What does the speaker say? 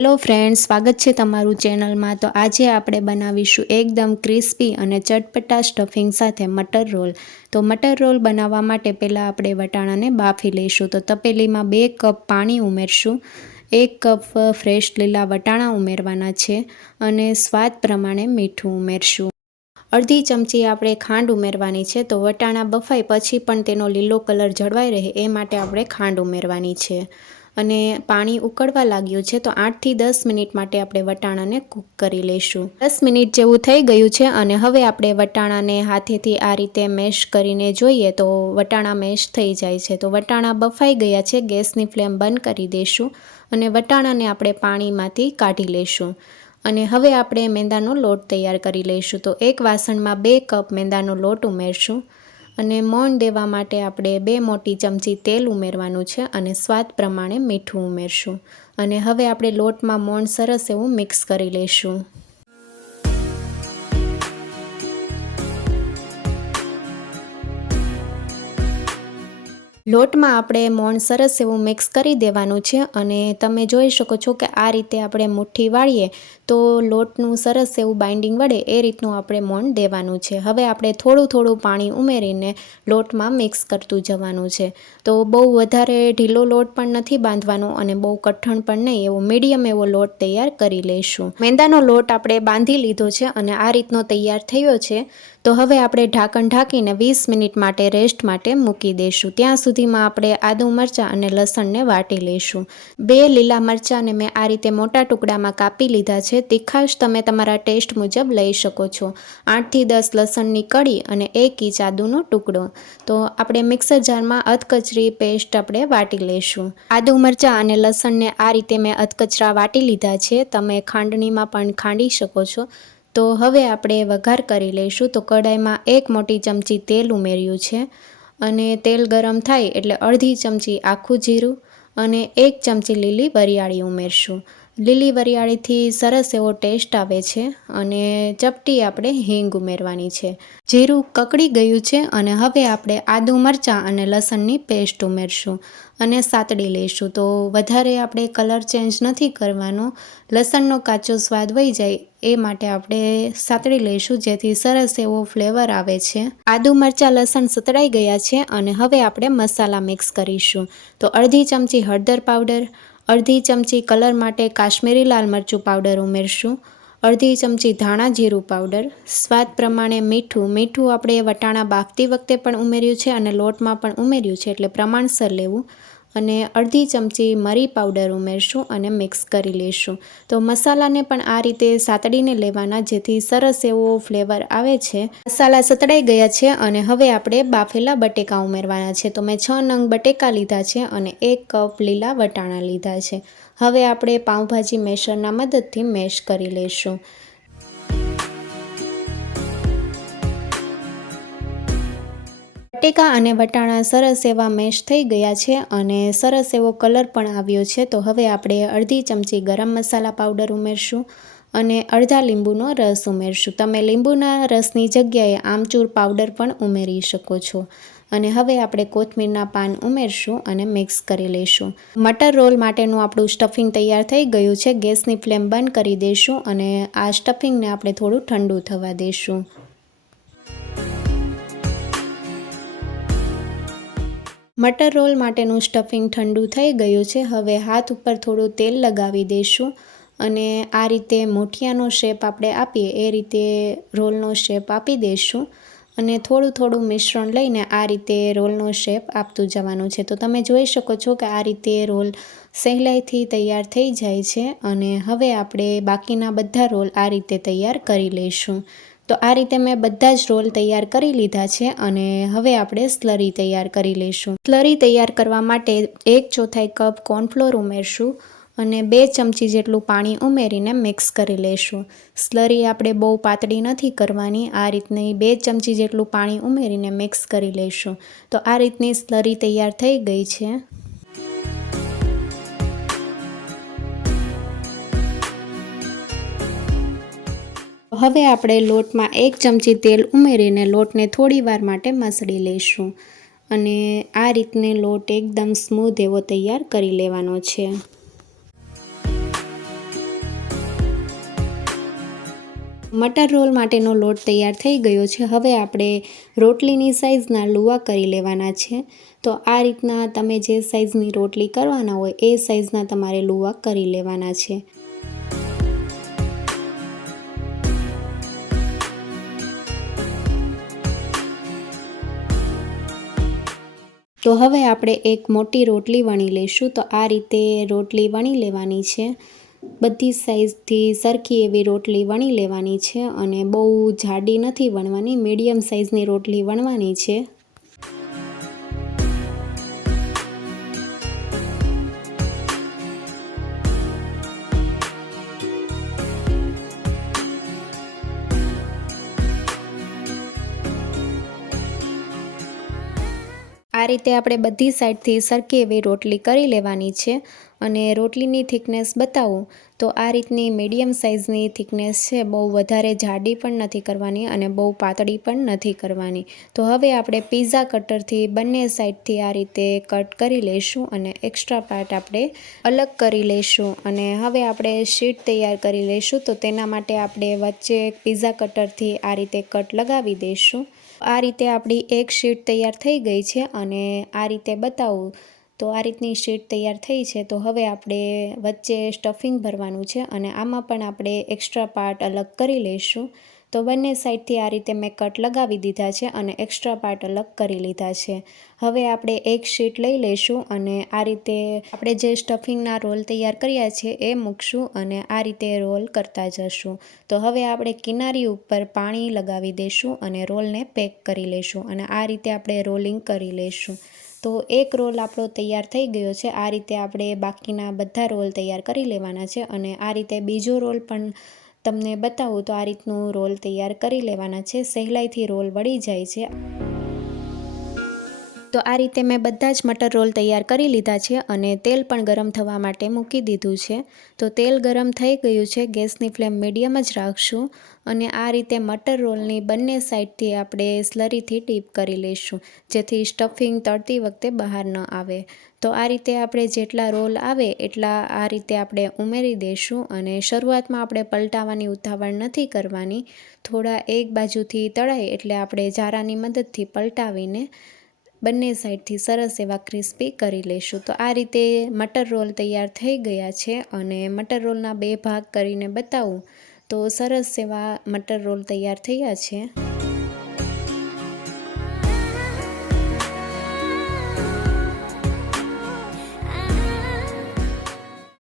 Hello friends, સ્વાગત છે તમારું ચેનલમાં। તો આજે આપણે બનાવીશું એકદમ ક્રિસ્પી અને ચટપટા સ્ટફિંગ સાથે મટર રોલ। તો મટર રોલ બનાવવા માટે પહેલાં આપણે વટાણાને બાફી લઈશું। તો તપેલીમાં 2 કપ પાણી ઉમેરશું, 1 કપ ફ્રેશ લીલા વટાણા ઉમેરવાના છે અને સ્વાદ પ્રમાણે મીઠું ઉમેરશું। અડધી ચમચી આપણે ખાંડ ઉમેરવાની છે। તો વટાણા બફાય પછી પણ તેનો લીલો કલર જળવાઈ રહે એ માટે આપણે ખાંડ ઉમેરવાની છે। અને પાણી ઉકળવા લાગ્યું છે તો 8 થી 10 મિનિટ માટે આપણે વટાણાને કૂક કરી લઈશું। 10 મિનિટ જેવું થઈ ગયું છે અને હવે આપણે વટાણાને હાથેથી આ રીતે મેશ કરીને જોઈએ તો વટાણા મેશ થઈ જાય છે। તો વટાણા બફાઈ ગયા છે, ગેસની ફ્લેમ બંધ કરી દઈશું અને વટાણાને આપણે પાણીમાંથી કાઢી લઈશું। અને હવે આપણે મેંદાનો લોટ તૈયાર કરી લઈશું। તો એક વાસણમાં 2 કપ મેંદાનો લોટ ઉમેરશું અને મોણ દેવા માટે આપણે 2 મોટી ચમચી તેલ ઉમેરવાનું છે અને સ્વાદ પ્રમાણે મીઠું ઉમેરશું। અને હવે આપણે લોટમાં મોણ સરસ એવું મિક્સ કરી લઈશું। લોટમાં આપણે મોણ સરસ એવું મિક્સ કરી દેવાનું છે અને તમે જોઈ શકો છો કે આ રીતે આપણે મુઠ્ઠી વાળીએ તો લોટનું સરસ એવું બાઇન્ડિંગ વળે એ રીતનું આપણે મોણ દેવાનું છે। હવે આપણે થોડું પાણી ઉમેરીને લોટમાં મિક્સ કરતું જવાનું છે। તો બહુ વધારે ઢીલો લોટ પણ નથી બાંધવાનો અને બહુ કઠણ પણ નહીં, એવો મીડિયમ એવો લોટ તૈયાર કરી લઈશું। મેંદાનો લોટ આપણે બાંધી લીધો છે અને આ રીતનો તૈયાર થયો છે। તો હવે આપણે ઢાંકણ ઢાંકીને 20 મિનિટ માટે રેસ્ટ માટે મૂકી દઈશું। ત્યાં સુધીમાં આપણે આદુ મરચાં અને લસણને વાટી લઈશું। 2 લીલા મરચાંને મેં આ રીતે મોટા ટુકડામાં કાપી લીધા છે। તીખાશ તમે તમારા ટેસ્ટ મુજબ લઈ શકો છો। 8 થી 10 લસણની કળી અને 1 ઇંચ આદુનો ટુકડો। તો આપણે મિક્સર જારમાં અધકચરી પેસ્ટ આપણે વાટી લઈશું। આદુ મરચાં અને લસણને આ રીતે મેં અધકચરા વાટી લીધા છે, તમે ખાંડણીમાં પણ ખાંડી શકો છો। તો હવે આપણે વઘાર કરી લઈશું। તો કઢાઈમાં 1 મોટી ચમચી તેલ ઉમેર્યું છે અને તેલ ગરમ થાય એટલે અડધી ચમચી આખું જીરું અને 1 ચમચી લીલી વરિયાળી ઉમેરશું। લીલી વરિયાળીથી સરસ એવો ટેસ્ટ આવે છે અને ચપટી આપણે હિંગ ઉમેરવાની છે। જીરું કકડી ગયું છે અને હવે આપણે આદુ મરચાં અને લસણની પેસ્ટ ઉમેરશું અને સાતડી લઈશું। તો વધારે આપણે કલર ચેન્જ નથી કરવાનો, લસણનો કાચો સ્વાદ વહી જાય એ માટે આપણે સાતળી લઈશું જેથી સરસ એવો ફ્લેવર આવે છે। આદુ મરચાં લસણ સતળાઈ ગયા છે અને હવે આપણે મસાલા મિક્સ કરીશું। તો અડધી ચમચી હળદર પાવડર, અડધી ચમચી કલર માટે કાશ્મીરી લાલ મરચું પાવડર ઉમેરશું, અડધી ચમચી ધાણા જીરું પાવડર, સ્વાદ પ્રમાણે મીઠું આપણે વટાણા બાફતી વખતે પણ ઉમેર્યું છે અને લોટમાં પણ ઉમેર્યું છે એટલે પ્રમાણસર લેવું, અને અડધી ચમચી મરી પાવડર ઉમેરશું અને મિક્સ કરી લઈશું। તો મસાલાને પણ આ રીતે સાતડીને લેવાના જેથી સરસ એવો ફ્લેવર આવે છે। મસાલા સતળાઈ ગયા છે અને હવે આપણે બાફેલા બટેકા ઉમેરવાના છે। તો મેં 6 નંગ બટેકા લીધા છે અને 1 કપ લીલા વટાણા લીધા છે। હવે આપણે પાઉંભાજી મેશરના મદદથી મેશ કરી લઈશું। બટેકા અને વટાણા સરસ એવા મેશ થઈ ગયા છે અને સરસ એવો કલર પણ આવ્યો છે। તો હવે આપણે અડધી ચમચી ગરમ મસાલા પાવડર ઉમેરશું અને અડધા લીંબુનો રસ ઉમેરશું। તમે લીંબુના રસની જગ્યાએ આમચૂર પાવડર પણ ઉમેરી શકો છો। અને હવે આપણે કોથમીરના પાન ઉમેરશું અને મિક્સ કરી લઈશું। મટર રોલ માટેનું આપણું સ્ટફિંગ તૈયાર થઈ ગયું છે। ગેસની ફ્લેમ બંધ કરી દઈશું અને આ સ્ટફિંગને આપણે થોડું ઠંડુ થવા દઈશું। મટર રોલ માટેનું સ્ટફિંગ ઠંડુ થઈ ગયું છે। હવે હાથ ઉપર થોડું તેલ લગાવી દઈશું અને આ રીતે મૂઠિયાનો શેપ આપણે આપીએ એ રીતે રોલનો શેપ આપી દઈશું અને થોડું મિશ્રણ લઈને આ રીતે રોલનો શેપ આપતું જવાનું છે। તો તમે જોઈ શકો છો કે આ રીતે રોલ સહેલાઈથી તૈયાર થઈ જાય છે અને હવે આપણે બાકીના બધા રોલ આ રીતે તૈયાર કરી લઈશું। તો આ રીતે મેં બધા જ રોલ તૈયાર કરી લીધા છે અને હવે આપણે સ્લરી તૈયાર કરી લઈશું। સ્લરી તૈયાર કરવા માટે 1/4 કપ કોર્નફ્લોર ઉમેરશું અને 2 ચમચી જેટલું પાણી ઉમેરીને મિક્સ કરી લઈશું। સ્લરી આપણે બહુ પાતળી નથી કરવાની, આ રીતની 2 ચમચી જેટલું પાણી ઉમેરીને મિક્સ કરી લઈશું। તો આ રીતની સ્લરી તૈયાર થઈ ગઈ છે। હવે આપણે લોટમાં 1 ચમચી તેલ ઉમેરીને લોટને થોડી વાર માટે મસળી લઈશું અને આ રીતને લોટ એકદમ સ્મૂધ એવો તૈયાર કરી લેવાનો છે। મટર રોલ માટેનો લોટ તૈયાર થઈ ગયો છે. હવે આપણે રોટલીની સાઇઝના લુવા કરી લેવાના છે. તો આ રીતના તમે જે સાઇઝની રોટલી કરવાના હોય એ સાઇઝના તમારે લુવા કરી લેવાના છે. તો હવે આપણે એક મોટી રોટલી વણી લઈશું. તો આ રીતે રોટલી વણી લેવાની છે. બધી સાઇઝથી સરખી એવી રોટલી વણી લેવાની છે અને બહુ જાડી નથી વણવાની, મીડિયમ સાઇઝની રોટલી વણવાની છે. આ રીતે આપણે બધી સાઈડથી સરખી એવી રોટલી કરી લેવાની છે. અને રોટલીની થિકનેસ બતાવું તો આ રીતની મીડિયમ સાઇઝની થિકનેસ છે. બહુ વધારે જાડી પણ નથી કરવાની અને બહુ પાતળી પણ નથી કરવાની. તો હવે આપણે પિઝા કટરથી બંને સાઈડથી આ રીતે કટ કરી લઈશું અને એક્સ્ટ્રા પાર્ટ આપણે અલગ કરી લઈશું. અને હવે આપણે શીટ તૈયાર કરી લઈશું. તો તેના માટે આપણે વચ્ચે પિઝા કટરથી આ રીતે કટ લગાવી દઈશું. આ રીતે આપણી એક શીટ તૈયાર થઈ ગઈ છે અને આ રીતે બતાવું તો આ રીતની શીટ તૈયાર થઈ છે. તો હવે આપણે વચ્ચે સ્ટફિંગ ભરવાનું છે અને આમાં પણ આપણે એક્સ્ટ્રા પાર્ટ અલગ કરી લઈશું. તો બંને સાઈડથી આ રીતે મેં કટ લગાવી દીધા છે અને એક્સ્ટ્રા પાર્ટ અલગ કરી લીધા છે. હવે આપણે એક શીટ લઈ લઈશું અને આ રીતે આપણે જે સ્ટફિંગના રોલ તૈયાર કર્યા છે એ મૂકશું અને આ રીતે રોલ કરતા જશું. તો હવે આપણે કિનારી ઉપર પાણી લગાવી દઈશું અને રોલને પેક કરી લઈશું અને આ રીતે આપણે રોલિંગ કરી લઈશું. તો એક રોલ આપણો તૈયાર થઈ ગયો છે. આ રીતે આપણે બાકીના બધા રોલ તૈયાર કરી લેવાના છે અને આ રીતે બીજો રોલ પણ તમને બતાવું તો આ રીતનું રોલ તૈયાર કરી લેવાના છે. સહેલાઈથી રોલ વળી જાય છે. તો આ રીતે મેં બધા જ મટર રોલ તૈયાર કરી લીધા છે અને તેલ પણ ગરમ થવા માટે મૂકી દીધું છે. તો તેલ ગરમ થઈ ગયું છે. ગેસની ફ્લેમ મીડિયમ જ રાખશું અને આ રીતે મટર રોલની બંને સાઈડથી આપણે સ્લરીથી ડીપ કરી લઈશું જેથી સ્ટફિંગ તળતી વખતે બહાર ન આવે. તો આ રીતે આપણે જેટલા રોલ આવે એટલા આ રીતે આપણે ઉમેરી દઈશું અને શરૂઆતમાં આપણે પલટાવવાની ઉતાવળ નથી કરવાની. થોડા એક બાજુથી તળાય એટલે આપણે જારાની મદદથી પલટાવીને બંને સાઈડથી સરસ એવા ક્રિસ્પી કરી લઈશું. તો આ રીતે મટર રોલ તૈયાર થઈ ગયા છે અને મટર રોલના બે ભાગ કરીને બતાવું તો સરસ એવા મટર રોલ તૈયાર થયા છે.